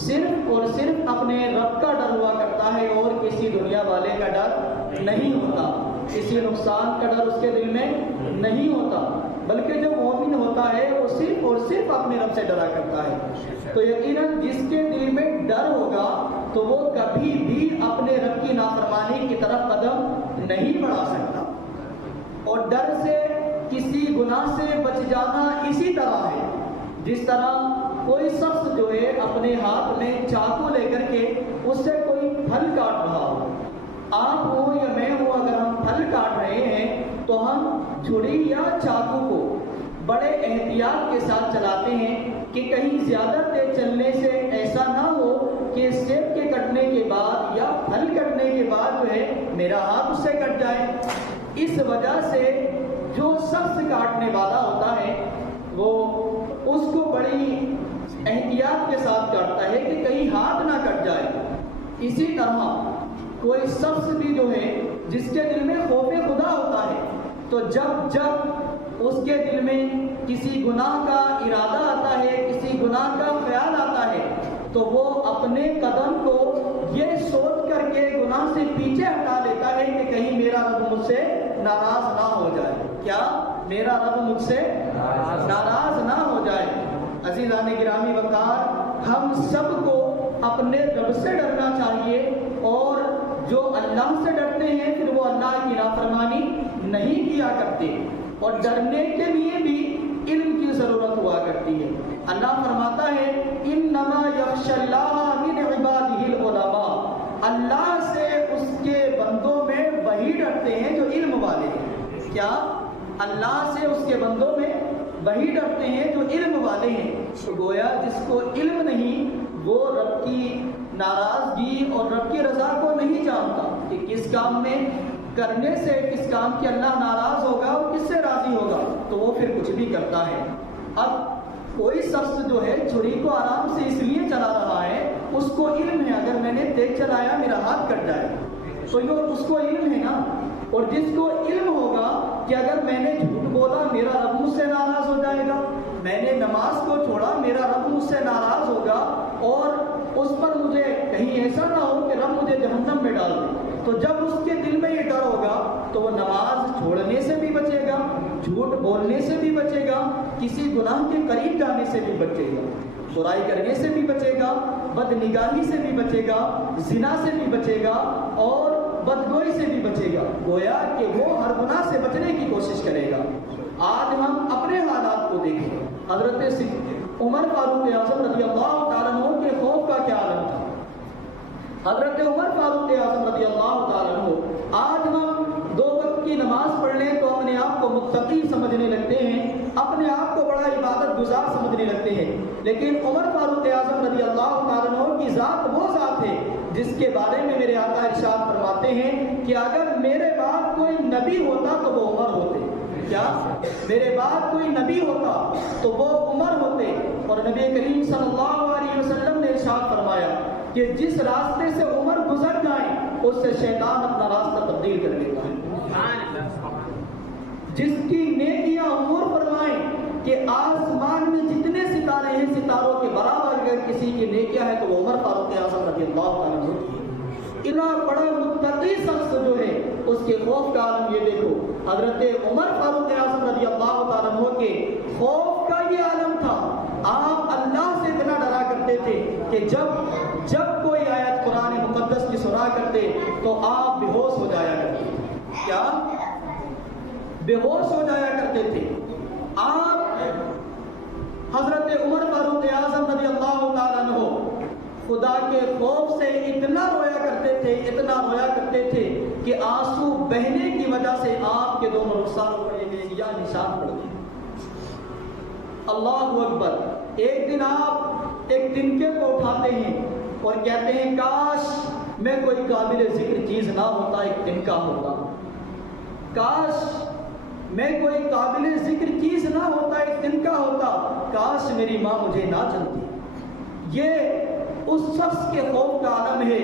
صرف اور صرف اپنے رب کا ڈر ہوا کرتا ہے اور کسی دنیا والے کا ڈر نہیں ہوتا، کسی نقصان کا ڈر اس کے دل میں نہیں ہوتا، بلکہ جو مومن ہوتا ہے وہ صرف اور صرف اپنے رب سے ڈرا کرتا ہے۔ تو یقیناً جس کے دل میں ڈر ہوگا تو وہ کبھی بھی اپنے رب کی نافرمانی کی طرف قدم نہیں بڑھا سکتا، اور ڈر سے کسی گناہ سے بچ جانا اسی طرح ہے جس طرح کوئی شخص جو ہے اپنے ہاتھ میں چاقو لے کر کے اس سے کوئی پھل کاٹ رہا ہو، آپ ہوں یا میں ہوں، اگر ہم پھل کاٹ رہے ہیں تو ہم چھری یا چاقو کو بڑے احتیاط کے ساتھ چلاتے ہیں کہ کہیں زیادہ تیز چلنے سے ایسا نہ ہو کہ سیب کے کٹنے کے بعد یا پھل کٹنے کے بعد جو ہے میرا ہاتھ اس سے کٹ جائے۔ اس وجہ سے جو شخص کاٹنے والا ہوتا ہے وہ اس کو بڑی احتیاط کے ساتھ کاٹتا ہے کہ کہیں ہاتھ نہ کٹ جائے۔ اسی طرح کوئی شخص بھی جو ہے جس کے دل میں خوف خدا ہوتا ہے تو جب اس کے دل میں کسی گناہ کا ارادہ آتا ہے، کسی گناہ کا خیال آتا ہے تو وہ اپنے قدم کو یہ سوچ کر کے گناہ سے پیچھے ہٹا لیتا ہے کہ کہیں میرا رب مجھ سے ناراض نہ ہو جائے۔ کیا میرا رب مجھ سے ناراض نہ ہو جائے۔ عزیزان گرامی وقار، ہم سب کو اپنے رب سے ڈرنا چاہیے، اور جو اللہ سے ڈرتے ہیں پھر وہ اللہ کی نافرمانی نہیں کیا کرتے، اور ڈرنے کے لیے بھی علم کی ضرورت ہوا کرتی ہے۔ اللہ فرماتا ہے انما یخشی اللہ من عبادہ العلماء، اللہ سے اس کے بندوں میں وہی ڈرتے ہیں جو علم والے ہیں۔ کیا اللہ سے اس کے بندوں میں وہی ڈرتے ہیں جو علم والے ہیں؟ تو گویا جس کو علم نہیں وہ رب کی ناراضگی اور رب کی رضا کو نہیں جانتا کہ کس کام میں کرنے سے کس کام کی اللہ ناراض ہوگا اور کس سے راضی ہوگا، تو وہ پھر کچھ بھی کرتا ہے۔ اب کوئی شخص جو ہے چھری کو آرام سے اس لیے چلا رہا ہے، اس کو علم ہے اگر میں نے تیز چلایا میرا ہاتھ کٹ جائے، تو یہ اس کو علم ہے نا۔ اور جس کو علم ہوگا کہ اگر میں نے جھوٹ بولا میرا رب مجھ سے ناراض ہو جائے گا، میں نے نماز کو چھوڑا میرا رب مجھ سے ناراض ہوگا، اور اس پر مجھے کہیں ایسا نہ ہو کہ رب مجھے جہنم میں ڈال دے، تو جب اس کے دل میں یہ ڈر ہوگا تو وہ نماز چھوڑنے سے بھی بچے گا، جھوٹ بولنے سے بھی بچے گا، کسی گناہ کے قریب جانے سے بھی بچے گا، برائی کرنے سے بھی بچے گا، بد نگاہی سے بھی بچے گا، زنا سے بھی بچے گا، اور بدگوئی سے بھی بچے گا۔ گویا کہ وہ ہر گناہ سے بچنے کی کوشش کرے گا۔ آج ہم اپنے حالات کو دیکھیں، حضرت عمر فاروق اعظم رضی اللہ تعالیٰ عنہ کے خوف کا کیا عالم تھا۔ حضرت عمر فاروق اعظم رضی اللہ تعالیٰ عنہ، آج ہم 2 وقت کی نماز پڑھ لیں تو اپنے آپ کو متقی سمجھنے لگتے ہیں، اپنے آپ کو بڑا عبادت گزار سمجھنے لگتے ہیں، لیکن عمر فاروق اعظم رضی اللہ تعالیٰ عنہ کی ذات وہ ذات ہے جس کے بارے میں میرے آقا ارشاد فرماتے ہیں کہ اگر میرے بعد کوئی نبی ہوتا تو وہ عمر ہوتے۔ کیا میرے بعد کوئی نبی ہوتا تو وہ عمر ہوتے۔ اور نبی کریم صلی اللہ علیہ وسلم نے ارشاد فرمایا کہ جس راستے سے عمر گزر جائیں اس سے شیطان اپنا راستہ تبدیل کر لیتا ہے۔ جس کی نیکیاں عمر فرمائیں کہ آسمان میں جتنے ستارے ہیں ستاروں کے برابر اگر کسی کی نیکیاں ہے تو وہ عمر فاروق اعظم رضی اللہ عنہ ہوتی ہے۔ اتنا بڑا متقی شخص جو ہے اس کے خوف کا عالم یہ دیکھو۔ حضرت عمر فاروق اعظم رضی اللہ تعالیٰ عنہ کے خوف کا یہ عالم تھا، آپ اللہ سے اتنا ڈرا کرتے تھے کہ جب کوئی آیت قرآن مقدس کی سنا کرتے تو آپ بے ہوش ہو جایا کرتے تھے۔ کیا بے ہوش ہو جایا کرتے تھے آپ؟ حضرت عمر فاروق اعظم رضی اللہ تعالیٰ عنہ خدا کے خوف سے اتنا رویا کرتے تھے کہ آنسو بہنے کی وجہ سے آپ کے دونوں رخساروں پر یہ نشان پڑ گئے۔ اللہ اکبر۔ ایک دن آپ ایک تنکے کو اٹھاتے ہیں اور کہتے ہیں کاش میں کوئی قابل ذکر چیز نہ ہوتا، ایک تنکا ہوتا، کاش میں کوئی قابل ذکر چیز نہ ہوتا، ایک تنکا ہوتا، کاش میری ماں مجھے نہ چلتی۔ یہ اس شخص کے خوف کا عالم ہے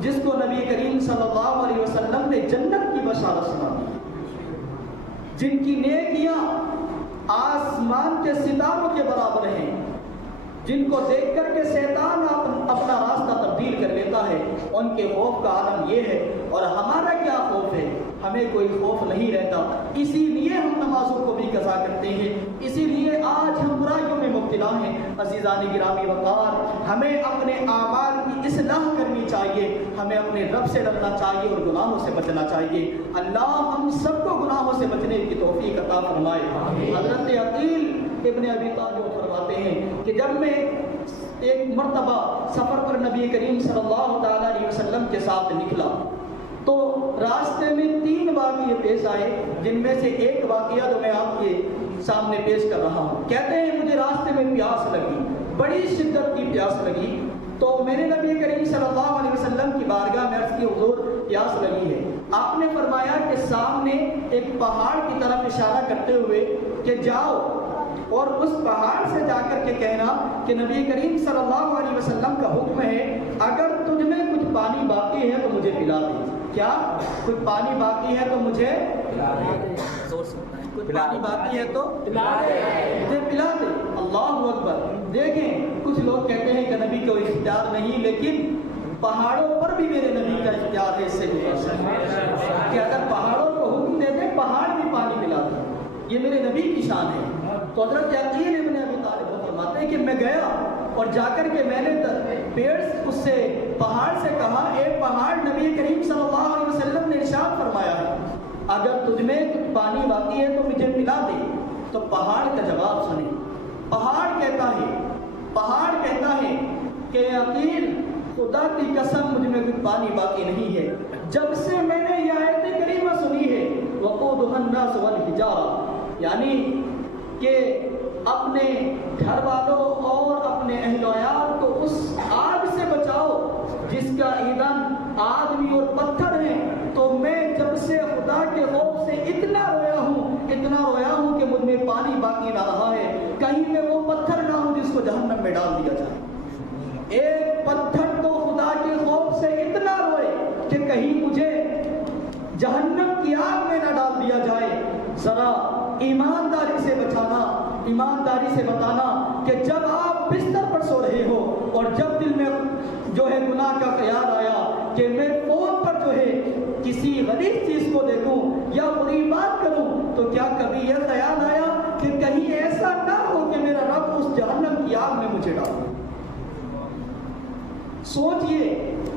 جس کو نبی کریم صلی اللہ علیہ وسلم نے جنت کی بشارت سنا دی، جن کی نیکیاں آسمان کے ستاروں کے برابر ہیں، جن کو دیکھ کر کے شیطان اپنا راستہ تبدیل کر لیتا ہے، ان کے خوف کا عالم یہ ہے۔ اور ہمارا کیا خوف ہے؟ ہمیں کوئی خوف نہیں رہتا، اسی لیے ہم نمازوں کو بھی قضا کرتے ہیں، اسی لیے آج ہم برائیوں میں مبتلا ہیں۔ عزیزان گرامی وقار، ہمیں اپنے اعمال کی اصلاح کرنی چاہیے، ہمیں اپنے رب سے ڈرنا چاہیے اور گناہوں سے بچنا چاہیے۔ اللہ ہم سب کو گناہوں سے بچنے کی توفیق عطا فرمائے۔ حضرت عقیل ابن ابی طالب فرماتے ہیں کہ جب میں ایک مرتبہ سفر پر نبی کریم صلی اللہ تعالیٰ علیہ وسلم کے ساتھ نکلا تو راستے میں 3 واقعے پیش آئے، جن میں سے ایک واقعہ جو میں آپ کے سامنے پیش کر رہا ہوں۔ کہتے ہیں مجھے راستے میں پیاس لگی، بڑی شدت کی پیاس لگی، تو میں نے نبی کریم صلی اللہ علیہ وسلم کی بارگاہ میں عرض کی حضور پیاس لگی ہے۔ آپ نے فرمایا کہ سامنے ایک پہاڑ کی طرف اشارہ کرتے ہوئے کہ جاؤ اور اس پہاڑ سے جا کر کے کہنا کہ نبی کریم صلی اللہ علیہ وسلم کا حکم ہے اگر تجھ میں کچھ پانی باقی ہے تو مجھے پلا دے۔ کیا کچھ پانی باقی ہے تو مجھے پلا دے، کچھ پانی باقی ہے تو مجھے پلا دے۔ اللہ اکبر۔ دیکھیں کچھ لوگ کہتے ہیں کہ نبی کو اختیار نہیں، لیکن پہاڑوں پر بھی میرے نبی کا اختیار ہے، اس سے بھی کہ اگر پہاڑوں کو حکم دے دے پہاڑ بھی پانی پلا دے، یہ میرے نبی کی شان ہے۔ تو حضرت عقیل ابن ابی طالب فرماتے ہیں کہ میں گیا اور جا کر کے میں نے پیڑ اس سے پہاڑ سے کہا، اے پہاڑ، نبی کریم صلی اللہ علیہ وسلم نے ارشاد فرمایا ہے اگر تجھ میں کچھ پانی باقی ہے تو مجھے پلا دے۔ تو پہاڑ کا جواب سنیں، پہاڑ کہتا ہے کہ عقیل، خدا کی قسم مجھ میں کچھ پانی باقی نہیں ہے، جب سے میں نے یہ آیت کریمہ سنی ہے وقودها الناس والحجارہ، یعنی کہ اپنے گھر والوں اور اپنے اہل و عیال کو اس آگ سے بچاؤ جس کا ایندھن آدمی اور پتھر ہیں، تو میں جب سے خدا کے خوف سے اتنا رویا ہوں کہ مجھ میں پانی باقی نہ رہا ہے، کہیں میں وہ پتھر نہ ہوں جس کو جہنم میں ڈال دیا جائے۔ ایک پتھر تو خدا کے خوف سے اتنا روئے کہ کہیں مجھے جہنم کی آگ میں نہ ڈال دیا جائے۔ ذرا ایمانداری سے بتانا کہ جب آپ بستر پر سو رہے ہو اور جب دل میں جو ہے گناہ کا خیال آیا کہ میں فون پر جو ہے کسی غلیظ چیز کو دیکھوں یا بری بات کروں، تو کیا کبھی یہ خیال آیا کہ کہیں ایسا نہ ہو کہ میرا رب اس جہنم کی آگ میں مجھے ڈال؟ سوچئے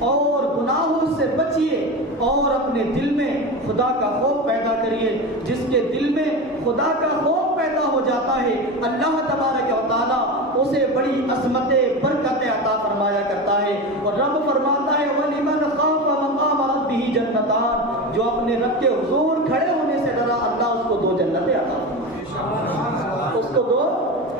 اور گناہوں سے بچیے اور اپنے دل میں خدا کا خوف پیدا کریے۔ جس کے دل میں خدا کا خوف پیدا ہو جاتا ہے اللہ تبارک و تعالیٰ اسے بڑی عظمت برکت عطا فرمایا کرتا ہے۔ اور رب فرماتا ہے وَلِمَنْ خَافَ مَقَامَ رَبِّهِ جَنَّتَانِ، جو اپنے رب کے حضور کھڑے ہونے سے ڈرا اللہ اس کو 2 جنتیں عطا فرمائے، اس کو 2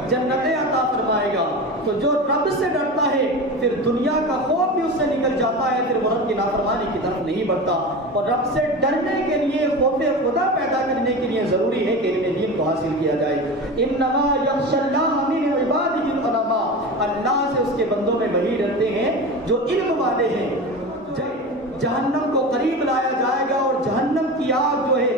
جنتیں عطا فرمائے گا۔ تو جو رب سے ڈرتا ہے پھر دنیا کا خوف بھی اس سے نکل جاتا ہے، پھر وہ رب کی نافرمانی کی طرف نہیں بڑھتا۔ اور رب سے ڈرنے کے لیے، خوف خدا پیدا کرنے کے لیے ضروری ہے کہ علم دین کو حاصل کیا جائے۔ انما یخشی اللہ من عبادہ العلماء، اللہ سے اس کے بندوں میں وہی ڈرتے ہیں جو علم والے ہیں۔ جہنم کو قریب لایا جائے گا اور جہنم کی آگ جو ہے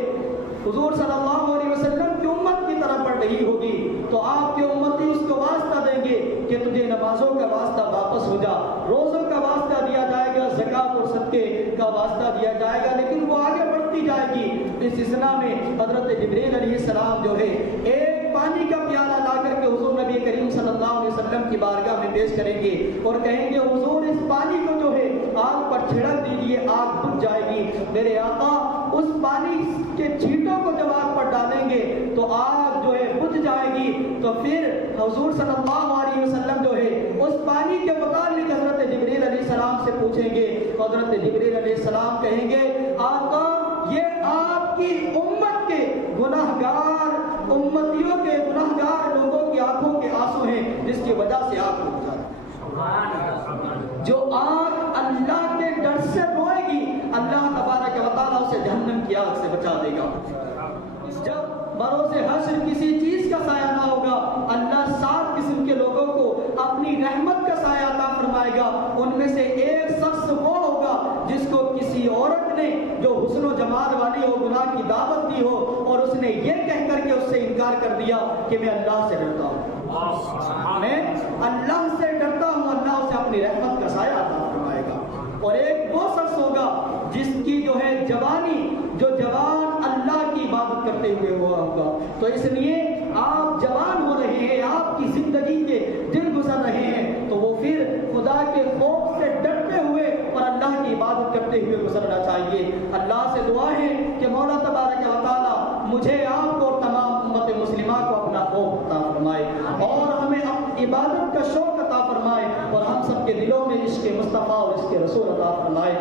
حضور صلی اللہ علیہ وسلم کی امت کی طرف بڑھ رہی ہوگی، تو آپ کے امتی اس کو واسطہ دیں گے کہ تجھے نمازوں کا واسطہ واپس ہو جا، روزوں کا واسطہ دیا جائے گا، زکوٰۃ اور صدقے کا واسطہ دیا جائے گا، لیکن وہ آگے بڑھتی جائے گی۔ اس سلسلہ میں حضرت جبریل علیہ السلام جو ہے ایک پانی کا پیالہ لا کر کے حضور نبی کریم صلی اللہ علیہ وسلم کی بارگاہ میں پیش کریں گے اور کہیں گے حضور اس پانی کو جو ہے آگ پر چھڑک دیجیے، آگ بجھ جائے گی۔ میرے آقا اس پانی کے چھینٹوں کو جب آگ پر ڈالیں گے تو آگ جو ہے بجھ جائے گی۔ تو پھر حضور صلی اللہ علیہ وسلم جو ہے اس پانی کے متعلق حضرت جبریل علیہ السلام سے پوچھیں گے، حضرت جبریل علیہ السلام کہیں گے آقا یہ آپ کی امت کے گناہگار امتیوں کے گناہگار لوگوں کی آنکھوں کے آنسو ہیں جس کی وجہ سے آگ بجھ جاتی ہے۔ جو آگ اللہ کے ڈر سے روئے گی اللہ تبارک و تعالیٰ اسے جہنم کی آگ سے بچا دے گا۔ جب بروز حشر کسی چیز کا سایہ نہ ہوگا اللہ 7 قسم کے لوگوں کو اپنی رحمت کا سایہ عطا فرمائے گا۔ ان میں سے ایک شخص وہ ہوگا جس کو کسی عورت نے جو حسن و جمال والی ہو گناہ کی دعوت دی ہو اور اس نے یہ کہہ کر کے اس سے انکار کر دیا کہ میں اللہ سے ڈرتا ہوں، میں اللہ اپنی رحمت کا سایہ عطا فرمائے گا. اور ایک وہ شخص ہوگا جس کی جو ہے جوانی، جو جوان اللہ کی عبادت کرتے ہوئے ہوا ہوگا. تو اس لیے آپ جوان ہو رہے ہیں، آپ کی زندگی کے دن گزر رہے ہیں، تو وہ پھر خدا کے خوف سے ڈرتے ہوئے اور اللہ کی عبادت کرتے ہوئے گزرنا چاہیے. اللہ سے دعا ہے کہ مولا تبارک و تعالی مجھے، آپ کو اور تمام امت مسلمہ کو اپنا خوف عطا فرمائے اور ہمیں عبادت کا شوق عطا فرمائے اور ہم سب کے دلوں میں عشق مصطفیٰ اور عشق رسول عطا فرمائے.